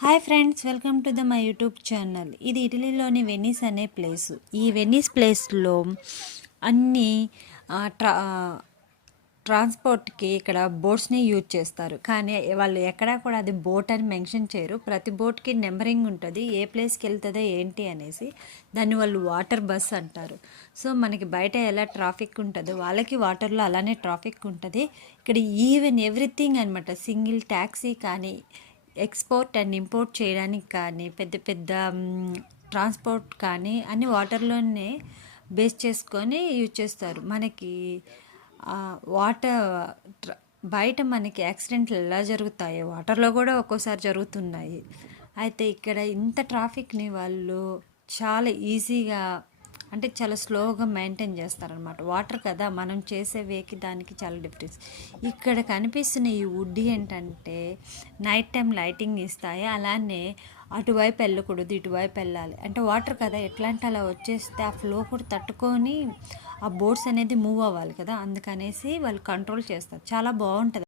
Hi friends, welcome to my YouTube channel. ఇది ఇటలీలోని Venice అనే place. ఈ వెనీస్ ప్లేస్లో అన్ని ఆ, ట్రా ట్రాన్స్పోర్ట్కి ఇక్కడ బోట్స్ని యూజ్ చేస్తారు. కానీ వాళ్ళు ఎక్కడా కూడా అది బోట్ అని మెన్షన్ చేయరు. ప్రతి బోట్కి నెంబరింగ్ ఉంటుంది, ఏ ప్లేస్కి వెళ్తుందో ఏంటి అనేసి. దాన్ని వాళ్ళు వాటర్ బస్ అంటారు. సో మనకి బయట ఎలా ట్రాఫిక్ ఉంటుందో వాళ్ళకి వాటర్లో అలానే ట్రాఫిక్ ఉంటుంది. ఇక్కడ ఈవెన్ ఎవ్రీథింగ్ అనమాట. సింగిల్ ట్యాక్సీ కానీ, ఎక్స్పోర్ట్ అండ్ ఇంపోర్ట్ చేయడానికి కానీ, పెద్ద పెద్ద ట్రాన్స్పోర్ట్ కానీ అన్ని వాటర్లోనే బేస్ చేసుకొని యూజ్ చేస్తారు. మనకి వాటర్ బయట మనకి యాక్సిడెంట్లు ఎలా జరుగుతాయో వాటర్లో కూడా ఒక్కోసారి జరుగుతున్నాయి. అయితే ఇక్కడ ఇంత ట్రాఫిక్ని వాళ్ళు చాలా ఈజీగా, అంటే చాలా స్లోగా మెయింటైన్ చేస్తారనమాట. వాటర్ కదా, మనం చేసే వేకి దానికి చాలా డిఫరెన్స్. ఇక్కడ కనిపిస్తున్న ఈ వుడ్ ఏంటంటే నైట్ టైం లైటింగ్ ఇస్తాయి. అలానే అటువైపు వెళ్ళకూడదు, ఇటువైపు వెళ్ళాలి. అంటే వాటర్ కదా, ఎట్లా అంటే అలా వచ్చేస్తే ఆ ఫ్లో కూడా తట్టుకొని ఆ బోట్స్ అనేది మూవ్ అవ్వాలి కదా, అందుకనేసి వాళ్ళు కంట్రోల్ చేస్తారు. చాలా బాగుంటుంది.